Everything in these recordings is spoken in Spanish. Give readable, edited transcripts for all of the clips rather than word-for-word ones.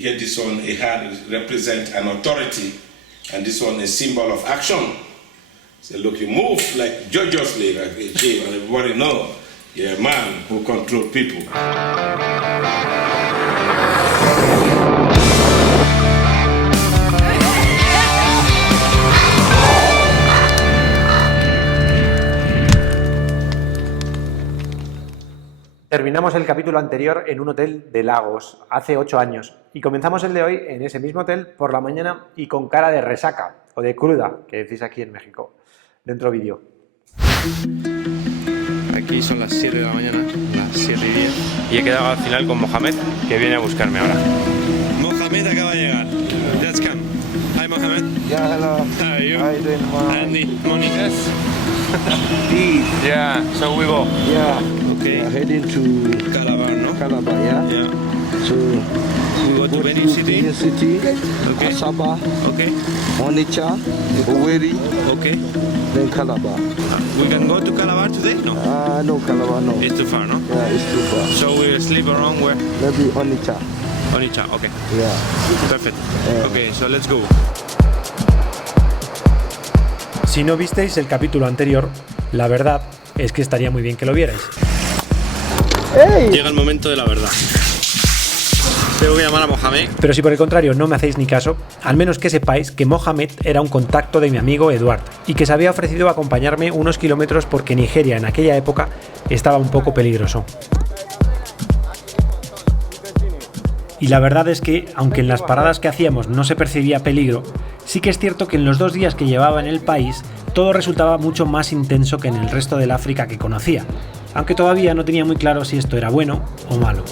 Here, this one, a hand represents an authority, and this one is symbol of action. So look, you move like judiciously, like a chief, and everybody know you're a man who control people. Terminamos el capítulo anterior en un hotel de Lagos, hace 8 años, y comenzamos el de hoy en ese mismo hotel por la mañana y con cara de resaca, o de cruda, que decís aquí en México. Dentro vídeo. Aquí son las 7 de la mañana, las 7 y 10, y he quedado al final con Mohamed, que viene a buscarme ahora. Mohamed acaba de llegar. Let's come. Hi Mohamed. Yeah, hello. How are you? How are you doing, man? Andy, Monica. Peace. Yeah, so we go. Yeah. Okay. We're heading to Calabar, no? Calabar, yeah? Yeah. So, We go to Benin City. Benin City, Okay. Asaba, Okay. Onitsha, Owerri, Okay. then Calabar. We can go to Calabar today? No. No, Calabar, no. It's too far, no? Yeah, it's too far. So we'll sleep around where? Maybe Onitsha. Onitsha, okay. Yeah. Perfect. Okay, so let's go. Si no visteis el capítulo anterior, la verdad es que estaría muy bien que lo vierais. Llega el momento de la verdad. Tengo que llamar a Mohamed. Pero si por el contrario no me hacéis ni caso, al menos que sepáis que Mohamed era un contacto de mi amigo Eduard y que se había ofrecido a acompañarme unos kilómetros porque Nigeria en aquella época estaba un poco peligroso. Y la verdad es que, aunque en las paradas que hacíamos no se percibía peligro, sí que es cierto que en los 2 días que llevaba en el país todo resultaba mucho más intenso que en el resto del África que conocía, aunque todavía no tenía muy claro si esto era bueno o malo.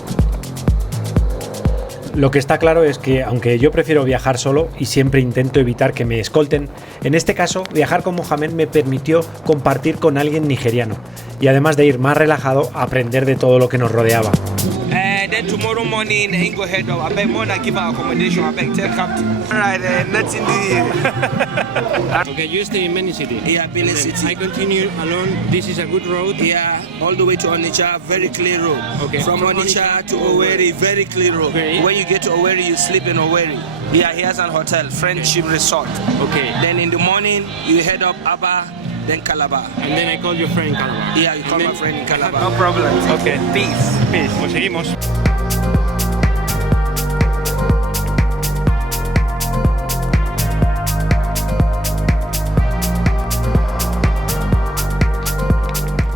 Lo que está claro es que, aunque yo prefiero viajar solo y siempre intento evitar que me escolten, en este caso viajar con Mohamed me permitió compartir con alguien nigeriano y además de ir más relajado, aprender de todo lo que nos rodeaba. Then tomorrow morning, ain't go head up. I beg more than give our accommodation. I beg tell captain. Alright, nothing to Okay, you stay in Benin City. Yeah, Benin City. I continue alone. This is a good road. Yeah, all the way to Onitsha, very clear road. Okay. From Onitsha to Owerri, very clear road. Okay. When you get to Owerri, you sleep in Owerri. Yeah, here's an hotel, Friendship Resort. Okay. Then in the morning, you head up Aba, then Calabar. And then I call your friend in Calabar. Yeah, you call my friend in Calabar. No problem. Okay. Peace. Peace. Pues seguimos.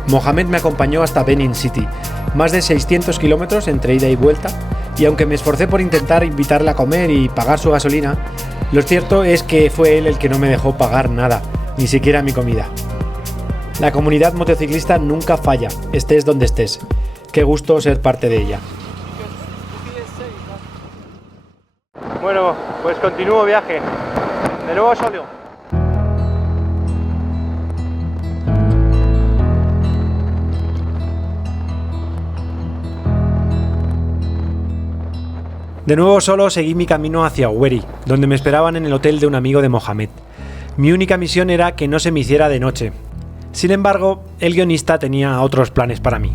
Mohamed me acompañó hasta Benin City, más de 600 kilómetros entre ida y vuelta, y aunque me esforcé por intentar invitarle a comer y pagar su gasolina, lo cierto es que fue él el que no me dejó pagar nada, ni siquiera mi comida. La comunidad motociclista nunca falla, estés donde estés. Qué gusto ser parte de ella. Bueno, pues continúo viaje. De nuevo solo. De nuevo solo seguí mi camino hacia Owerri, donde me esperaban en el hotel de un amigo de Mohamed. Mi única misión era que no se me hiciera de noche. Sin embargo, el guionista tenía otros planes para mí.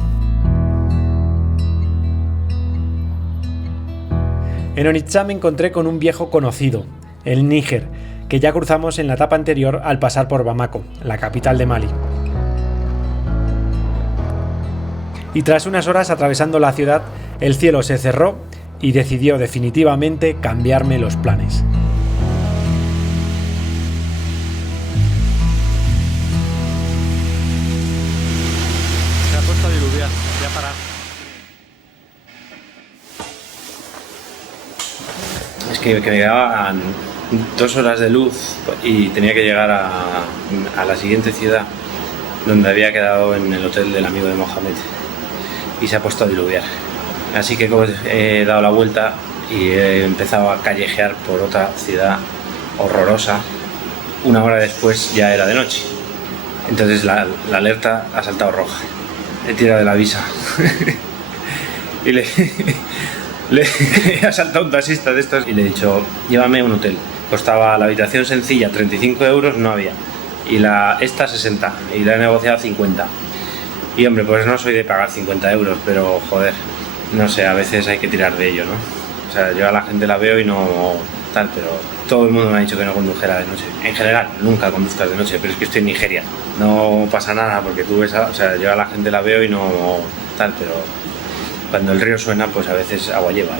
En Onitsha me encontré con un viejo conocido, el Níger, que ya cruzamos en la etapa anterior al pasar por Bamako, la capital de Mali. Y tras unas horas atravesando la ciudad, el cielo se cerró y decidió definitivamente cambiarme los planes. Se ha puesto a diluviar. Voy a parar. Es que me quedaban 2 horas de luz y tenía que llegar a la siguiente ciudad donde había quedado en el hotel del amigo de Mohamed y se ha puesto a diluviar. Así que he dado la vuelta y he empezado a callejear por otra ciudad horrorosa. 1 hora después ya era de noche, entonces la alerta ha saltado roja. He tirado de la visa y le he asaltado a un taxista de estos y le he dicho: llévame a un hotel. Costaba la habitación sencilla 35 euros, no había, y esta 60, y la he negociado a 50. Y hombre, pues no soy de pagar 50 euros, pero joder, no sé, a veces hay que tirar de ello, ¿no? O sea, yo a la gente la veo y no tal, pero todo el mundo me ha dicho que no condujera de noche. En general, nunca conduzcas de noche, pero es que estoy en Nigeria. No pasa nada porque tú ves, o sea, yo a la gente la veo y no tal, pero cuando el río suena, pues a veces agua lleva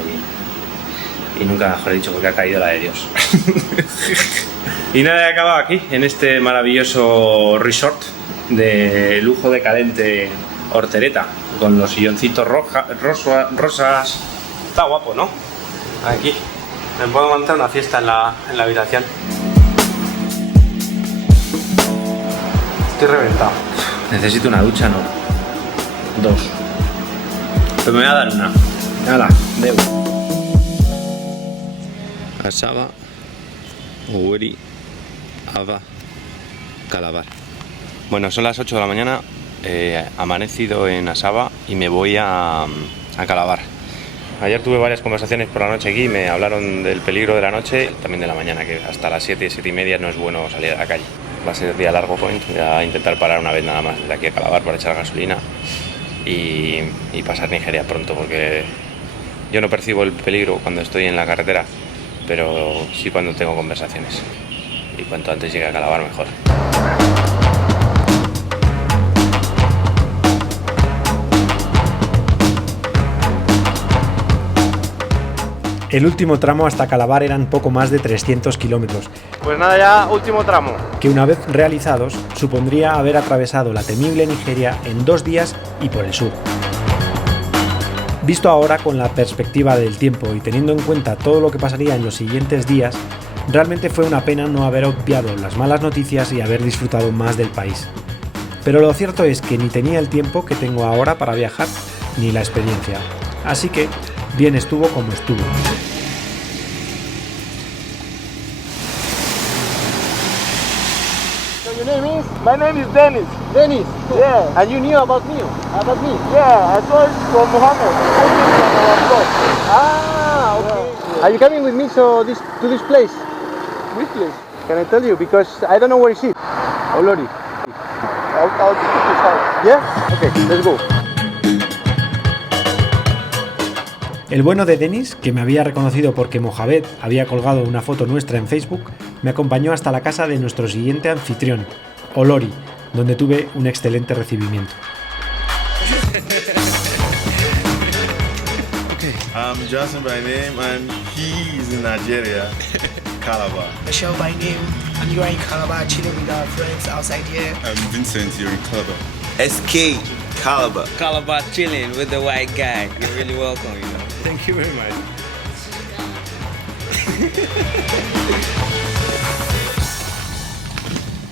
y nunca mejor dicho porque ha caído la de Dios. Y nada, he acabado aquí, en este maravilloso resort de lujo decadente Hortereta, con los silloncitos rosas. Está guapo, ¿no? Aquí me puedo montar una fiesta en la habitación. Estoy reventado. Necesito una ducha, ¿no? 2. Pero me voy a dar una. Hala, debo. Asaba, Oweri, Ava, Calabar. Bueno, son las 8 de la mañana. Amanecido en Asaba y me voy a Calabar. Ayer tuve varias conversaciones por la noche aquí, me hablaron del peligro de la noche, también de la mañana, que hasta las 7, 7 y media no es bueno salir a la calle. Va a ser día largo, point, voy a intentar parar una vez nada más desde aquí a Calabar para echar gasolina y pasar Nigeria pronto, porque yo no percibo el peligro cuando estoy en la carretera, pero sí cuando tengo conversaciones. Y cuanto antes llegue a Calabar, mejor. El último tramo hasta Calabar eran poco más de 300 kilómetros, Pues nada, ya último tramo. que una vez realizados supondría haber atravesado la temible Nigeria en 2 días y por el sur. Visto ahora con la perspectiva del tiempo y teniendo en cuenta todo lo que pasaría en los siguientes días, realmente fue una pena no haber obviado las malas noticias y haber disfrutado más del país. Pero lo cierto es que ni tenía el tiempo que tengo ahora para viajar, ni la experiencia. Así que, bien estuvo como estuvo. Your name is? My name is Dennis. Dennis? Yeah. And you knew about me? About me? Yeah, I saw it from Mohammed. Ah, okay. Are you coming with me to this place? Which place? Can I tell you? Because I don't know where is it. Olori. I'll take his house. Yeah? Okay, let's go. El bueno de Denis, que me había reconocido porque Mohamed había colgado una foto nuestra en Facebook, me acompañó hasta la casa de nuestro siguiente anfitrión, Olori, donde tuve un excelente recibimiento. I'm Justin by name and he's in Nigeria, Calabar. Michelle by name, and you are in Calabar chilling with our friends outside here. I'm Vincent here in Calabar. SK Calabar. Calabar chilling with the white guy. You're really welcome, you know. Thank you very much.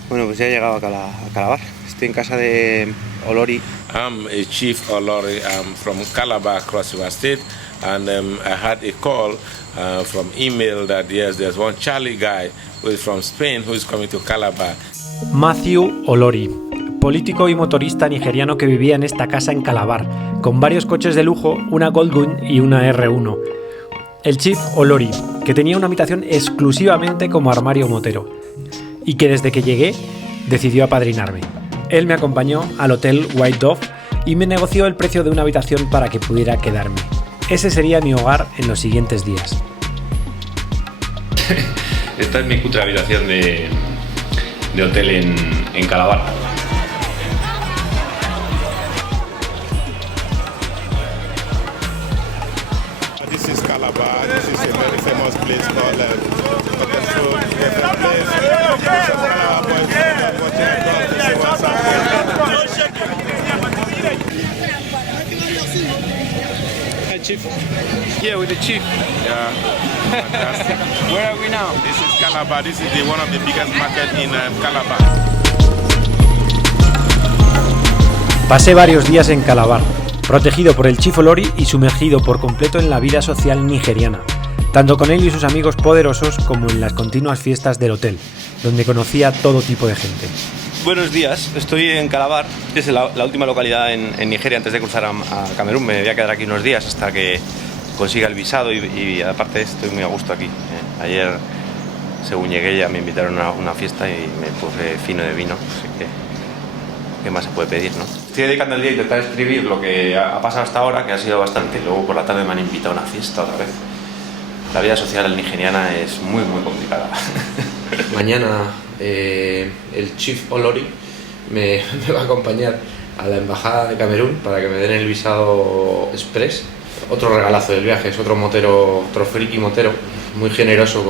Bueno, pues ya he llegado a Calabar. Estoy en casa de Olori. I'm a Chief Olori. I'm from Calabar, Cross River State, and I had a call from email that yes, there's one Charlie guy who is from Spain who is coming to Calabar. Matthew Olori, político y motorista nigeriano que vivía en esta casa en Calabar, con varios coches de lujo, una Goldwing y una R1. El Chief Olori, que tenía una habitación exclusivamente como armario motero, y que desde que llegué decidió apadrinarme. Él me acompañó al hotel White Dove y me negoció el precio de una habitación para que pudiera quedarme. Ese sería mi hogar en los siguientes días. Esta es mi cutre habitación de hotel en Calabar. This is Calabar. This is a very famous place called Hi, Chief. Yeah, with the Chief. Yeah, fantastic. Where are we now? This is Calabar. This is one of the biggest markets in Calabar. Pasé varios días en Calabar, protegido por el Chief Olori y sumergido por completo en la vida social nigeriana, tanto con él y sus amigos poderosos como en las continuas fiestas del hotel, donde conocía todo tipo de gente. Buenos días, estoy en Calabar, es la última localidad en Nigeria antes de cruzar a Camerún. Me voy a quedar aquí unos días hasta que consiga el visado y aparte estoy muy a gusto aquí. Ayer, según llegué, ya me invitaron a una fiesta y me puse fino de vino, así que ¿qué más se puede pedir, no? Estoy dedicando el día a intentar escribir lo que ha pasado hasta ahora, que ha sido bastante. Luego por la tarde me han invitado a una fiesta otra vez. La vida social nigeriana es muy complicada. Mañana el Chief Olori me va a acompañar a la Embajada de Camerún para que me den el visado express. Otro regalazo del viaje, es otro motero, otro friki motero, muy generoso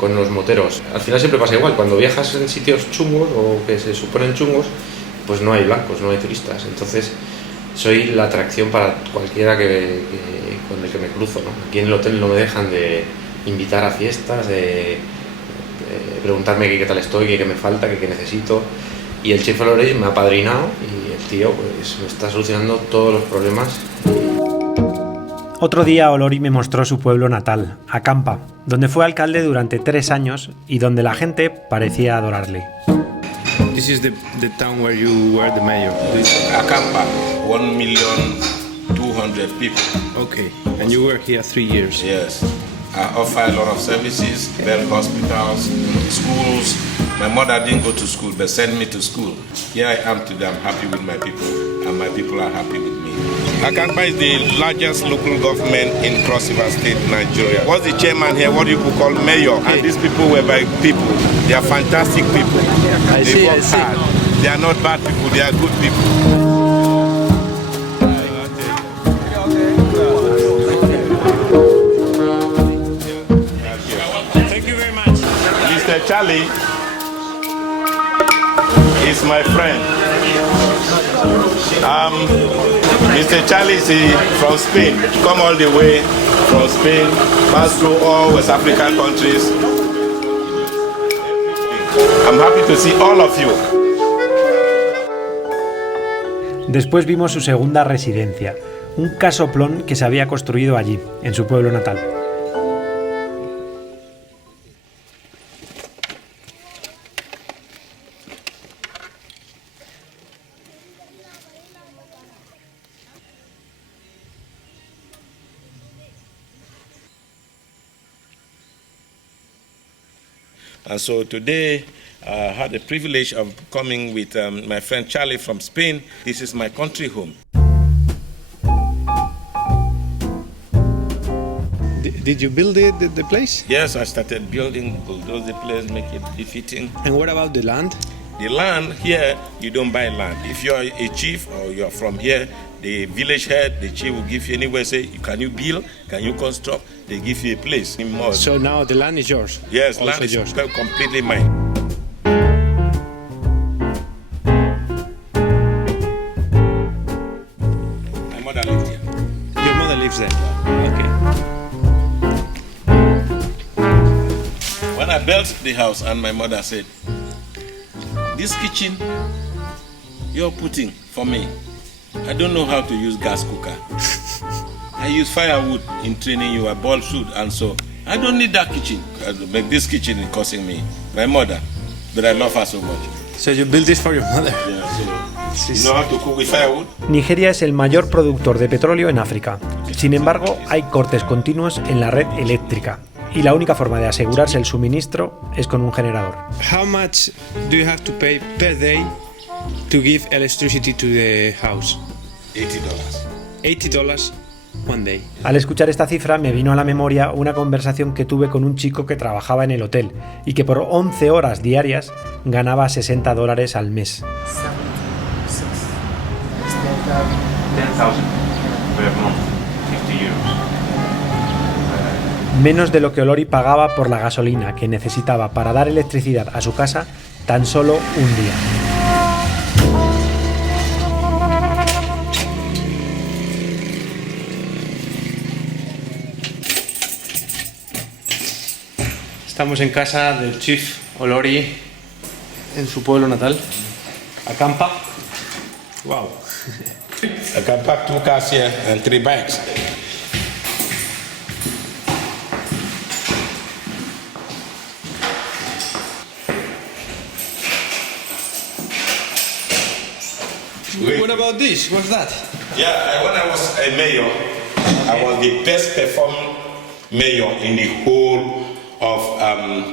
con los moteros. Al final siempre pasa igual, cuando viajas en sitios chungos o que se suponen chungos, pues no hay blancos, no hay turistas. Entonces soy la atracción para cualquiera con el que me cruzo, ¿no? Aquí en el hotel no me dejan de invitar a fiestas, de preguntarme qué tal estoy, qué me falta, qué necesito. Y el Chief Olori me ha apadrinado y el tío pues me está solucionando todos los problemas. Otro día Olori me mostró su pueblo natal, Akampa, donde fue alcalde durante 3 años y donde la gente parecía adorarle. This is the town where you were the mayor. This Akampa, 1,200,000 people. Okay, and you were here 3 years. Yes. I offer a lot of services, build hospitals, schools. My mother didn't go to school, but sent me to school. Here I am today, I'm happy with my people, and my people are happy with me. Akampa is the largest local government in Cross River State, Nigeria. What's the chairman here? What do people call mayor? And these people were by people. They are fantastic people. They work hard. They are not bad people, they are good people. Mr. Charlie is my friend. Mr. Charlie is from Spain. Come all the way from Spain, pass through all West African countries. I'm happy to see all of you. Después vimos su segunda residencia, un casoplón que se había construido allí, en su pueblo natal. And so today I had the privilege of coming with my friend Charlie from Spain. This is my country home. Did you build the place? Yes, I started building, bulldoze the place, make it befitting. And what about the land? The land here, you don't buy land. If you're a chief or you're from here, the village head, the chief will give you anywhere, say, can you build, can you construct? They give you a place. So now the land is yours? Yes, also land is yours. Completely mine. My mother lived here. Your mother lives there? Okay. When I built the house and my mother said, this kitchen you're putting for me, I don't know how to use gas cooker. I use firewood in training you, I boil food, and so I don't need that kitchen. But this kitchen is costing me, my mother, but I love her so much. So you built this for your mother? Yeah, so you know how to cook with firewood? Nigeria es el mayor productor de petróleo en África. Sin embargo, hay cortes continuos en la red eléctrica y la única forma de asegurarse el suministro es con un generador. How much do you have to pay per day to give electricity to the house? $80. $80 one day. Al escuchar esta cifra me vino a la memoria una conversación que tuve con un chico que trabajaba en el hotel y que por 11 horas diarias ganaba $60 al mes. 10,000 per month, 50 euros. Menos de lo que Olori pagaba por la gasolina que necesitaba para dar electricidad a su casa tan solo un día. Estamos en casa del Chief Olori en su pueblo natal, Akampa. Wow. I can pack 2 cars here and 3 bikes. What about this? What's that? Yeah, when I was a mayor, I was the best performing mayor in the whole of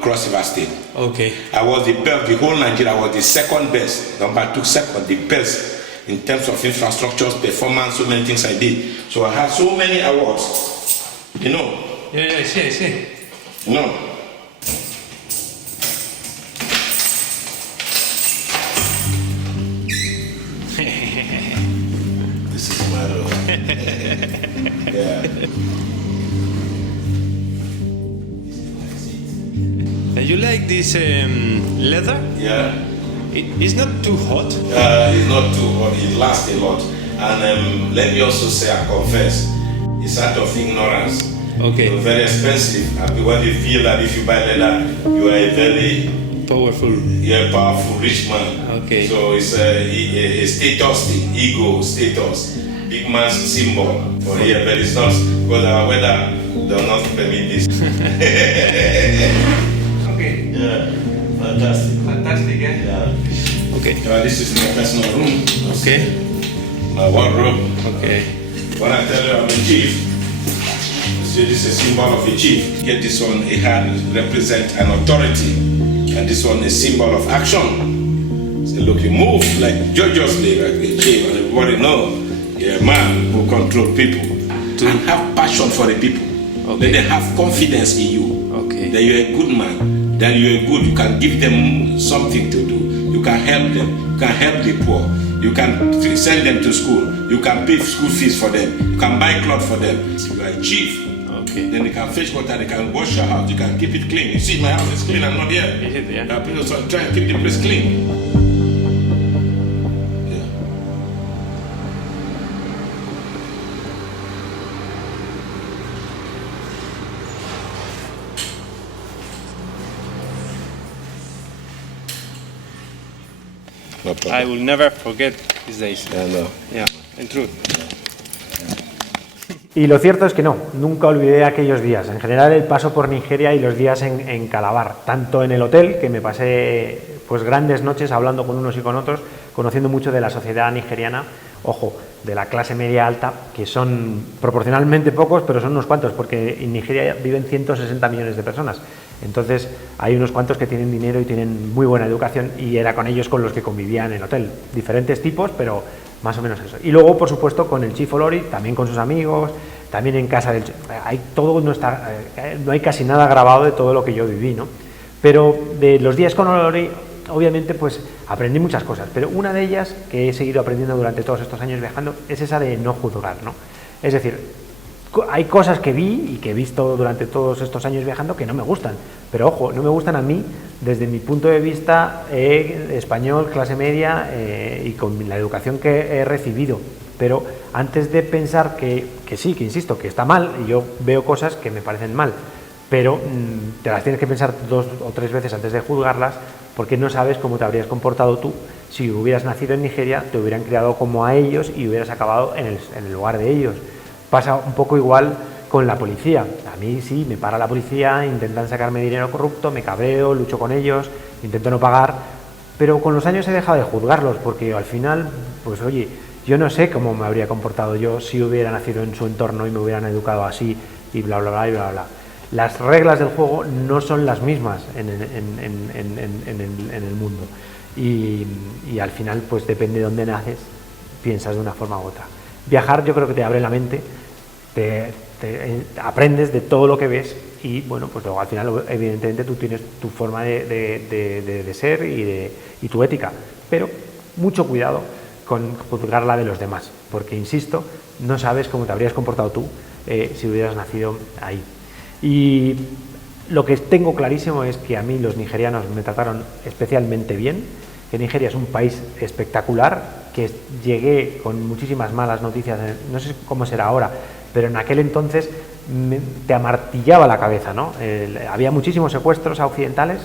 Cross River State. Okay. I was the best, the whole Nigeria was the second best. Number 2 second, the best in terms of infrastructure, performance, so many things I did. So I had so many awards, you know. Yeah, I see. No. This is my room. Yeah. You like this leather? Yeah. It's not too hot. It's not too hot. It lasts a lot. And let me also say, I confess, it's out of ignorance. Okay. It's very expensive. And when you feel that if you buy leather, you are a very powerful rich man. Okay. So it's a status thing, ego, status, big man's symbol for here. But it's not, because our weather does not permit this. Okay. Yeah, fantastic, eh? Yeah. Okay. This is my personal room. Okay. My wardrobe. Okay. When I tell you I'm a chief, see, this is a symbol of a chief. Get this one, a hand represent an authority, and this one a symbol of action. So look, you move like judiciously, like a chief, and everybody know you're a man who control people and have passion for the people. Okay. Then they have confidence in you. Okay. That you're a good man. That you're good. You can give them something to do. You can help them. You can help the poor. You can send them to school. You can pay school fees for them. You can buy clothes for them. You are a chief. Okay. Then they can fetch water. They can wash your house. You can keep it clean. You see, my house is clean. I'm not here. Is it? Yeah. People try and keep the place clean. Yeah. No problem. I will never forget these days. Yeah, no. Yeah, in truth. Y lo cierto es que no, nunca olvidé aquellos días. En general el paso por Nigeria y los días en Calabar, tanto en el hotel, que me pasé pues grandes noches hablando con unos y con otros, conociendo mucho de la sociedad nigeriana, ojo, de la clase media alta, que son proporcionalmente pocos, pero son unos cuantos, porque en Nigeria viven 160 millones de personas. Entonces hay unos cuantos que tienen dinero y tienen muy buena educación, y era con ellos con los que convivía en el hotel. Diferentes tipos, pero más o menos eso. Y luego, por supuesto, con el Chief Olori, también con sus amigos, también en casa del... no hay casi nada grabado de todo lo que yo viví, ¿no? Pero de los días con Olori, obviamente, pues aprendí muchas cosas, pero una de ellas, que he seguido aprendiendo durante todos estos años viajando, es esa de no juzgar, ¿no? Es decir, hay cosas que vi y que he visto durante todos estos años viajando que no me gustan, pero ojo, no me gustan a mí desde mi punto de vista español, clase media, y con la educación que he recibido. Pero antes de pensar que sí, que insisto, que está mal, y yo veo cosas que me parecen mal, pero te las tienes que pensar 2 o 3 veces antes de juzgarlas, porque no sabes cómo te habrías comportado tú si hubieras nacido en Nigeria, te hubieran criado como a ellos y hubieras acabado en el lugar de ellos. Pasa un poco igual con la policía. A mí sí, me para la policía, intentan sacarme dinero corrupto, me cabreo, lucho con ellos, intento no pagar, pero con los años he dejado de juzgarlos, porque al final, pues oye, yo no sé cómo me habría comportado yo si hubiera nacido en su entorno y me hubieran educado así, y bla, bla, bla, y bla, bla. Las reglas del juego no son las mismas en el mundo, y al final, pues depende de dónde naces, piensas de una forma u otra. Viajar yo creo que te abre la mente, aprendes de todo lo que ves, y bueno, pues luego al final evidentemente tú tienes tu forma de ser y tu ética, pero mucho cuidado con juzgar la de los demás, porque insisto, no sabes cómo te habrías comportado tú si hubieras nacido ahí. Y lo que tengo clarísimo es que a mí los nigerianos me trataron especialmente bien, que Nigeria es un país espectacular, que llegué con muchísimas malas noticias, no sé cómo será ahora, pero en aquel entonces te amartillaba la cabeza, ¿no? Había muchísimos secuestros a occidentales,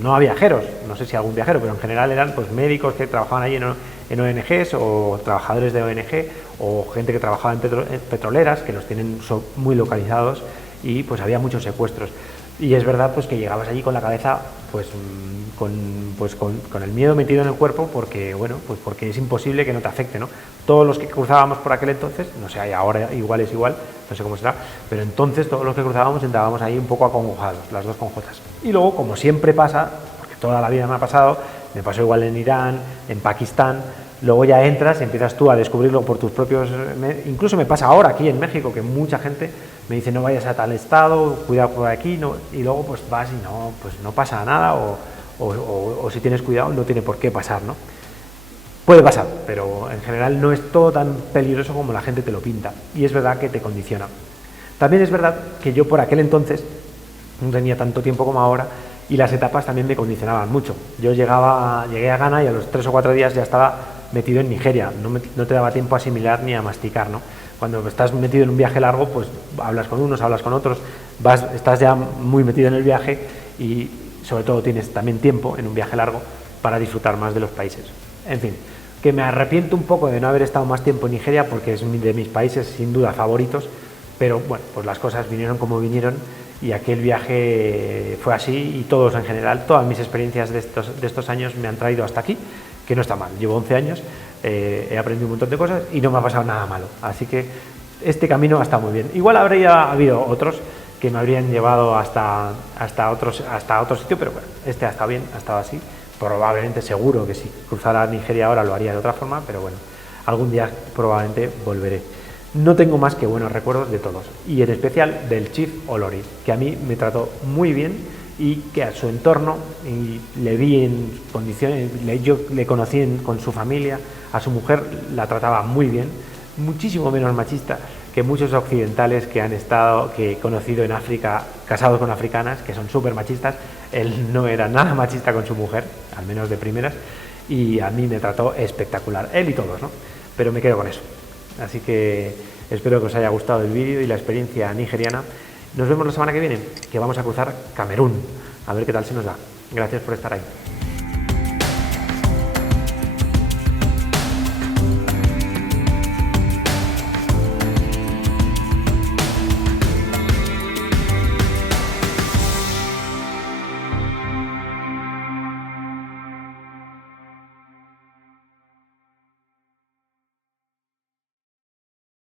no a viajeros, no sé si algún viajero, pero en general eran pues médicos que trabajaban allí en ONGs, o trabajadores de ONG, o gente que trabajaba en petroleras, que los tienen muy localizados, y pues había muchos secuestros. Y es verdad pues que llegabas allí con la cabeza con el miedo metido en el cuerpo, porque bueno, pues porque es imposible que no te afecte, ¿no? Todos los que cruzábamos por aquel entonces, no sé, ahora igual es igual, no sé cómo será, pero entonces todos los que cruzábamos entrábamos ahí un poco acongojados, las dos con jotas. Y luego, como siempre pasa, porque toda la vida me ha pasado, me pasó igual en Irán, en Pakistán, luego ya entras y empiezas tú a descubrirlo por tus propios... Incluso me pasa ahora aquí en México, que mucha gente Me dice, no vayas a tal estado, cuidado por aquí, no, y luego pues vas y no, pues no pasa nada, o si tienes cuidado no tiene por qué pasar, ¿no? Puede pasar, pero en general no es todo tan peligroso como la gente te lo pinta, y es verdad que te condiciona. También es verdad que yo por aquel entonces no tenía tanto tiempo como ahora, y las etapas también me condicionaban mucho. Yo llegué a Ghana y a los 3 o 4 días ya estaba metido en Nigeria, no te daba tiempo a asimilar ni a masticar, ¿no? Cuando estás metido en un viaje largo, pues hablas con unos, hablas con otros, estás ya muy metido en el viaje y sobre todo tienes también tiempo en un viaje largo para disfrutar más de los países. En fin, que me arrepiento un poco de no haber estado más tiempo en Nigeria porque es de mis países sin duda favoritos, pero bueno, pues las cosas vinieron como vinieron y aquel viaje fue así y todos en general, todas mis experiencias de estos años me han traído hasta aquí, que no está mal, llevo 11 años, he aprendido un montón de cosas y no me ha pasado nada malo, así que este camino ha estado muy bien. Igual habría habido otros que me habrían llevado hasta otro sitio, pero bueno, este ha estado bien, ha estado así, probablemente seguro que si cruzara Nigeria ahora lo haría de otra forma, pero bueno, algún día probablemente volveré. No tengo más que buenos recuerdos de todos, y en especial del Chief Olori, que a mí me trató muy bien y que a su entorno, y le vi en condiciones, yo le conocí con su familia, a su mujer la trataba muy bien, muchísimo menos machista que muchos occidentales que he conocido en África, casados con africanas, que son súper machistas. Él no era nada machista con su mujer, al menos de primeras, y a mí me trató espectacular, él y todos, ¿no? Pero me quedo con eso. Así que espero que os haya gustado el vídeo y la experiencia nigeriana. Nos vemos la semana que viene, que vamos a cruzar Camerún, a ver qué tal se nos da. Gracias por estar ahí.